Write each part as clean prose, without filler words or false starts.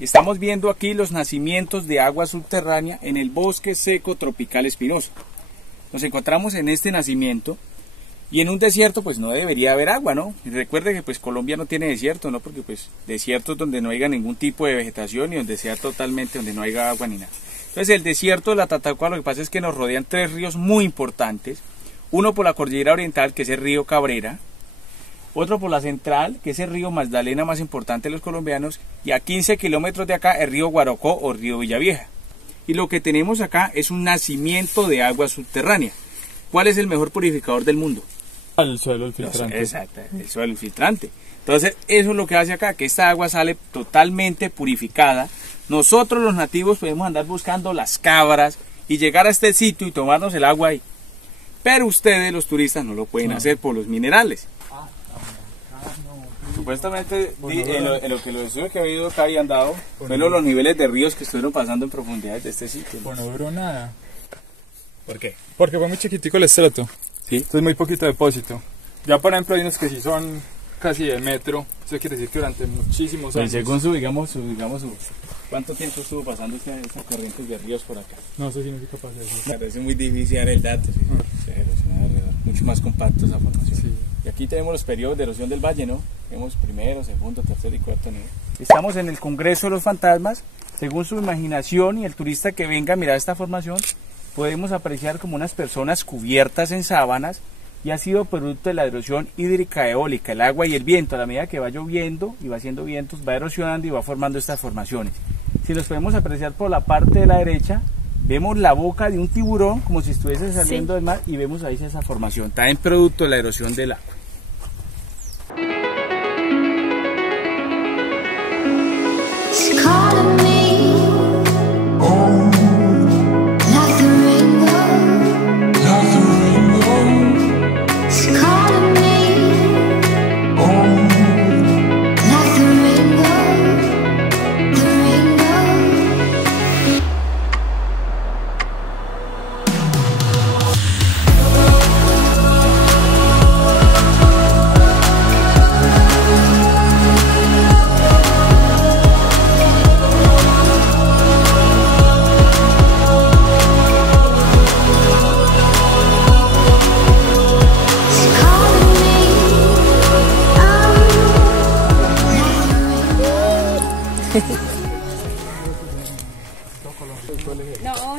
Estamos viendo aquí los nacimientos de agua subterránea en el bosque seco tropical espinoso. Nos encontramos en este nacimiento y en un desierto pues no debería haber agua, ¿no? Y recuerde que pues Colombia no tiene desierto, ¿no? Porque pues desiertos donde no haya ningún tipo de vegetación y donde sea totalmente donde no haya agua ni nada. Entonces el desierto de la Tatacoa, lo que pasa es que nos rodean tres ríos muy importantes. Uno por la cordillera oriental, que es el río Cabrera. Otro por la central, que es el río Magdalena más importante de los colombianos, y a 15 kilómetros de acá el río Guarocó o río Villavieja. Y lo que tenemos acá es un nacimiento de agua subterránea. ¿Cuál es el mejor purificador del mundo? El suelo, el filtrante. Exacto, el suelo, el filtrante. Entonces eso es lo que hace acá, que esta agua sale totalmente purificada. Nosotros los nativos podemos andar buscando las cabras y llegar a este sitio y tomarnos el agua ahí. Pero ustedes, los turistas, no lo pueden hacer por los minerales. Supuestamente, en lo que los estudios que he oído acá y han dado, fueron los niveles de ríos que estuvieron pasando en profundidades de este sitio. Pues no duró nada. ¿Por qué? Porque fue muy chiquitico el estrato. Sí. Entonces muy poquito depósito. Ya por ejemplo hay unos que sí son casi de metro. Eso quiere decir que durante muchísimos años. Según ¿cuánto tiempo estuvo pasando estas corrientes de ríos por acá? No sé si no soy capaz de decir. Me parece muy difícil dar el dato. ¿Sí? Mucho más compacto esa formación. Sí. Y aquí tenemos los periodos de erosión del valle, ¿no? Tenemos primero, segundo, tercer y cuarto nivel. Estamos en el Congreso de los Fantasmas. Según su imaginación y el turista que venga a mirar esta formación, podemos apreciar como unas personas cubiertas en sábanas, y ha sido producto de la erosión hídrica eólica, el agua y el viento. A la medida que va lloviendo y va haciendo vientos, va erosionando y va formando estas formaciones. Si los podemos apreciar por la parte de la derecha, vemos la boca de un tiburón como si estuviese saliendo del mar, y vemos ahí esa formación, también producto de la erosión del agua.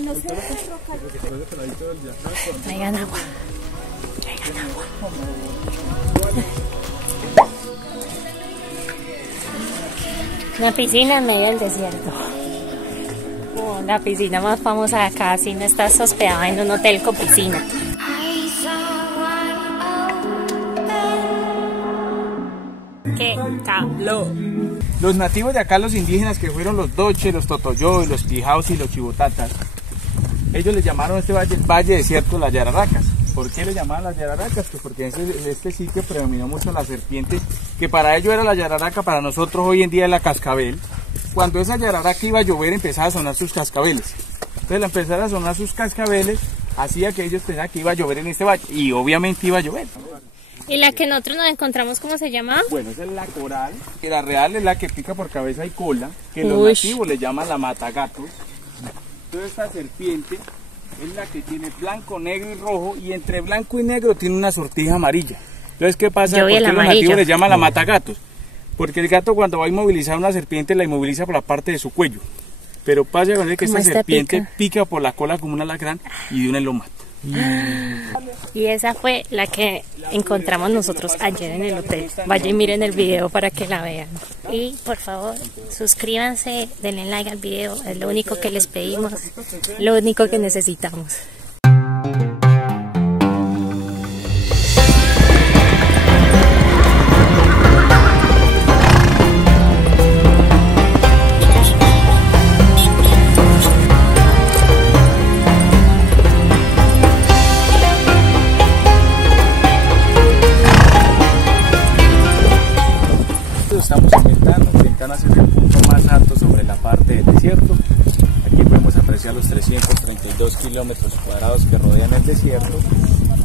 No sé. Traigan agua. Traigan agua. Una piscina en medio del desierto. La piscina más famosa de acá, si no estás hospedada en un hotel con piscina. ¡Qué calor! Los nativos de acá, los indígenas, que fueron los Doche, los Totoyo, los Pijaos y los Chivotatas, ellos le llamaron a este valle desierto las Yararacas. ¿Por qué le llamaban las Yararacas? Pues porque en este sitio predominó mucho la serpiente, que para ellos era la Yararaca, para nosotros hoy en día es la cascabel. Cuando esa Yararaca iba a llover, empezaba a sonar sus cascabeles. Entonces, al empezar a sonar sus cascabeles, hacía que ellos pensaran que iba a llover en este valle, y obviamente iba a llover. ¿Y la que nosotros nos encontramos, cómo se llama? Bueno, esa es la coral, que la real es la que pica por cabeza y cola, que los nativos le llaman la matagatos. Entonces esta serpiente es la que tiene blanco, negro y rojo, y entre blanco y negro tiene una sortija amarilla. Entonces, ¿qué pasa? ¿Por qué los nativos le llaman la matagatos? Porque el gato, cuando va a inmovilizar a una serpiente, la inmoviliza por la parte de su cuello. Pero pasa con él que esta serpiente pica por la cola como un alacrán y de una lo mata. Y esa fue la que encontramos nosotros ayer en el hotel. Vayan y miren el video para que la vean. Y por favor, suscríbanse, denle like al video. Es lo único que les pedimos, lo único que necesitamos. estamos en Ventanas. Ventanas es el punto más alto sobre la parte del desierto. Aquí podemos apreciar los 332 kilómetros cuadrados que rodean el desierto.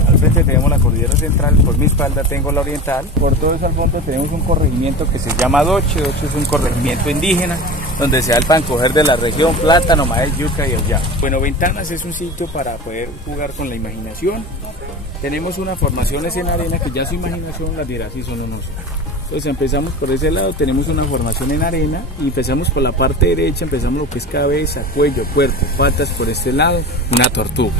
Al frente tenemos la cordillera central, por mi espalda tengo la oriental. Por todo eso al fondo tenemos un corregimiento que se llama Doche. Doche es un corregimiento indígena donde se da el pan coger de la región, plátano, maíz, yuca y auyama. Bueno, Ventanas es un sitio para poder jugar con la imaginación. Tenemos unas formaciones en arena que ya su imaginación las dirá si son o no son. Entonces empezamos por ese lado, tenemos una formación en arena y empezamos por la parte derecha, empezamos lo que es cabeza, cuello, cuerpo, patas por este lado, una tortuga.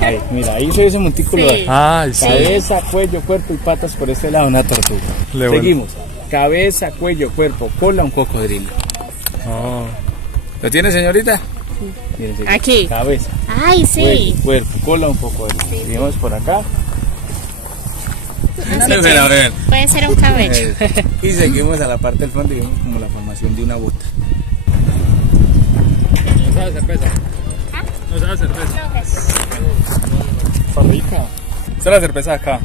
Ahí, mira, ahí se ve ese montículo. Sí. Ay, sí. Cabeza, cuello, cuerpo y patas por este lado, una tortuga. Seguimos, cabeza, cuello, cuerpo, cola, un cocodrilo. Oh. ¿Lo tiene, señorita? Miren, seguimos. Aquí. Cabeza, Ay, sí. cuello, cuerpo, cola, un cocodrilo. Seguimos por acá. Así que puede ser un cabello. Y seguimos a la parte del fondo y vemos como la formación de una bota. No sabe cerveza. No sabe cerveza. Está rica. Esta es la cerveza acá.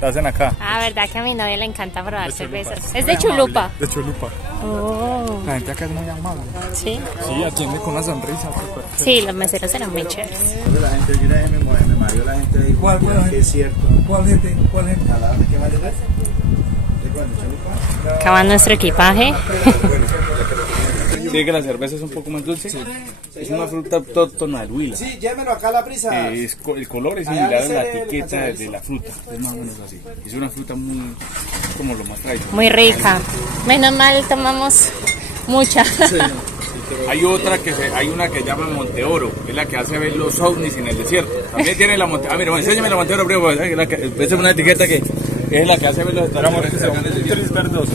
La hacen acá. Ah, verdad que a mi novia le encanta probar cervezas. Cholupa. Es de Cholupa. De Cholupa. Oh, La gente acá es muy amable. sí. Sí, atiende con una sonrisa. Sí, los meseros eran muy chéveres. La gente mira, me mareó la gente dijo, ¿Cuál que es cierto. ¿Cuál gente? ¿Cuál gente? ¿Qué más es? Acaba nuestro equipaje. Sí, que la cerveza es un poco más dulce. Es una fruta autóctona del Huila. Sí, llévelo acá a la brisa. El color es similar a la etiqueta de la fruta. Es más o menos así. Es una fruta muy, como lo más tradicional. Muy rica. Menos mal tomamos mucha. Hay otra hay una que llama Monteoro, que es la que hace ver los ovnis en el desierto. También tiene la Monteoro. Ah, mira, enséñame la Monteoro, primo. Esa es una etiqueta que es la que hace ver los extraterrestres acá en el desierto. Tris verdoso.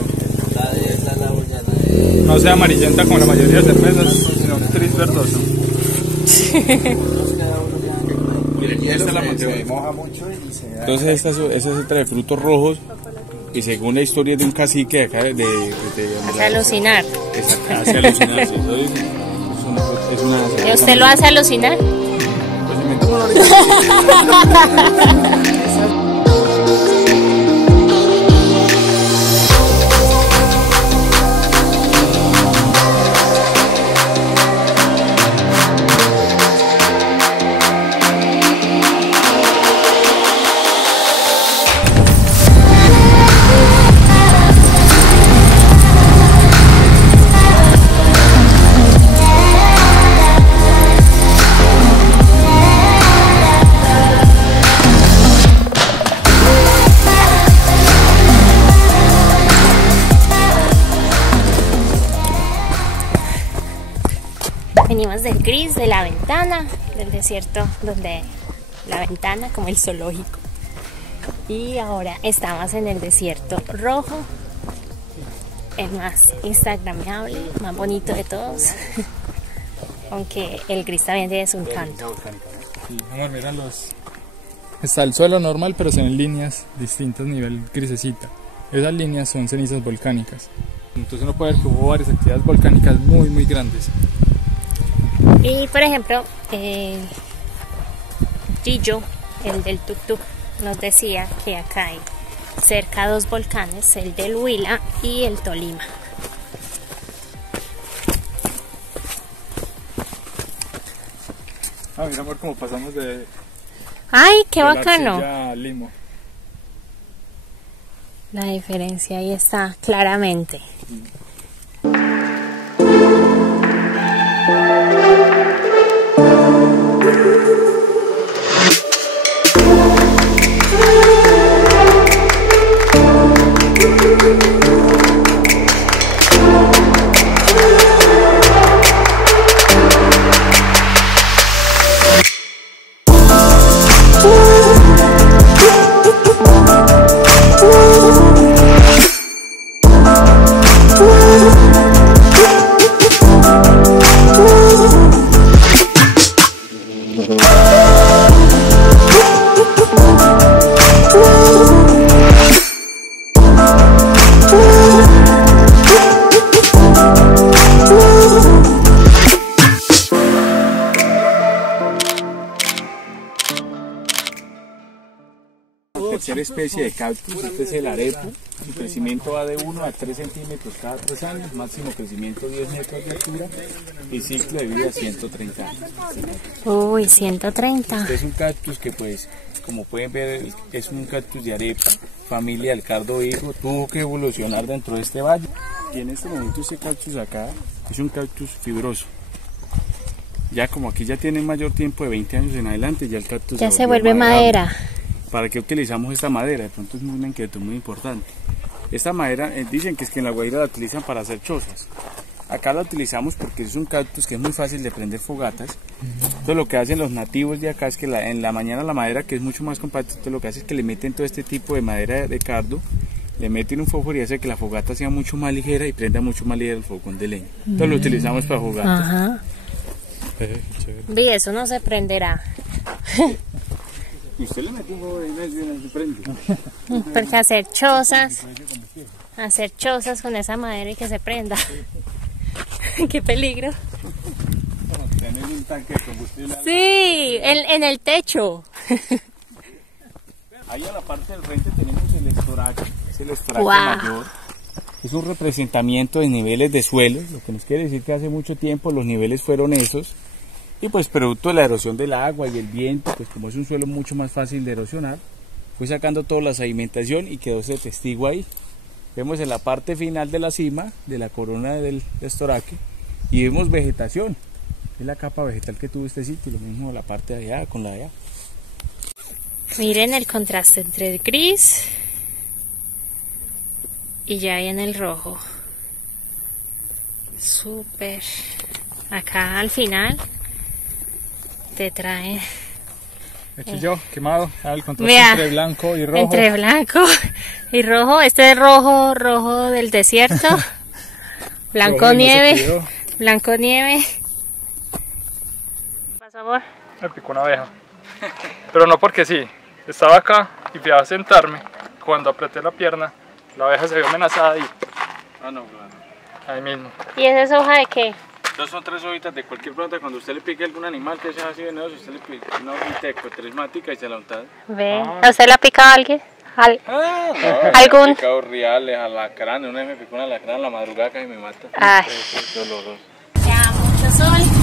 No sea amarillenta como la mayoría de cervezas, sino un tris verdoso. Miren, esta es la Monteoro. Se moja mucho y se da. Entonces esta se trae frutos rojos y según la historia de un cacique de acá Hace alucinar. hace alucinar, sí. Entonces, es una ¿Y usted lo hace alucinar? pues si me tomo una Venimos del gris, de la ventana, del desierto, donde la ventana como el zoológico. Y ahora estamos en el desierto rojo, el más instagramable, más bonito de todos. Aunque el gris también tiene su encanto. Sí, amor, mira los... Está el suelo normal, pero son en líneas distintas, nivel grisecita. Esas líneas son cenizas volcánicas. Entonces uno puede ver que hubo varias actividades volcánicas muy, muy grandes. Y por ejemplo, Gillo, el del tuk-tuk, nos decía que acá hay cerca dos volcanes, el del Huila y el Tolima. Ah, mira, amor, cómo pasamos de... ¡Ay, qué de la bacano! arcilla a limo. La diferencia ahí está claramente. tercera especie de cactus, este es el arepo. Su crecimiento va de 1 a 3 centímetros cada 3 años, máximo crecimiento 10 metros de altura y ciclo de vida 130 años. Uy, 130. Este es un cactus que pues, como pueden ver, es un cactus de arepa, familia del cardo higo, tuvo que evolucionar dentro de este valle. Y en este momento este cactus acá es un cactus fibroso. Ya como aquí ya tiene mayor tiempo de 20 años en adelante, ya el cactus Ya se vuelve madera. ¿Para qué utilizamos esta madera? De pronto es una inquietud muy importante. Esta madera, dicen que es que en La Guaira la utilizan para hacer chozas. Acá la utilizamos porque es un cactus que es muy fácil de prender fogatas. Entonces lo que hacen los nativos de acá es que en la mañana la madera, que es mucho más compacta, entonces lo que hace es que le meten todo este tipo de madera de cardo, le meten un fósforo y hace que la fogata sea mucho más ligera y prenda mucho más ligera el fogón de leña. Entonces lo utilizamos para fogatas. Ajá. Vi, eso no se prenderá. ¿Y usted le mete un fósforo y no se prende? Porque hacer chozas con esa madera y que se prenda. Qué peligro. Tener un tanque de combustible. Sí, en el techo. Ahí a la parte del frente tenemos el estoraque, es el estoraque Wow. mayor. Es un representamiento de niveles de suelo, lo que nos quiere decir que hace mucho tiempo los niveles fueron esos. Y pues producto de la erosión del agua y el viento, pues como es un suelo mucho más fácil de erosionar, fue sacando toda la sedimentación y quedó ese testigo ahí. Vemos en la parte final de la cima, de la corona del estoraque, y vemos vegetación. Es la capa vegetal que tuvo este sitio, lo mismo la parte de allá con la de allá. Miren el contraste entre el gris y ya en el rojo. Súper. Acá al final te trae Aquí yo, quemado, el contraste Vea, entre blanco y rojo. entre blanco y rojo. Este es rojo del desierto. Blanco Rojo y no se nieve. cuidó. Blanco nieve. ¿Qué pasa, amor? Me picó una abeja. Pero no porque sí. Estaba acá y fui a sentarme. Cuando apreté la pierna, la abeja se vio amenazada y Ah, no, claro. ahí mismo. ¿Y esa es hoja de qué? Dos son 3 hojitas de cualquier planta. Cuando usted le pique a algún animal que sea así venenoso, usted le pique una hojita de cuatresmática y se la unta. Ve. ¿A usted le ha picado a alguien? ¿Algún? Me he picado reales, alacrán. Una vez me picó un alacrán en la madrugada que me mata. Ay. Es doloroso. Ya, mucho sol.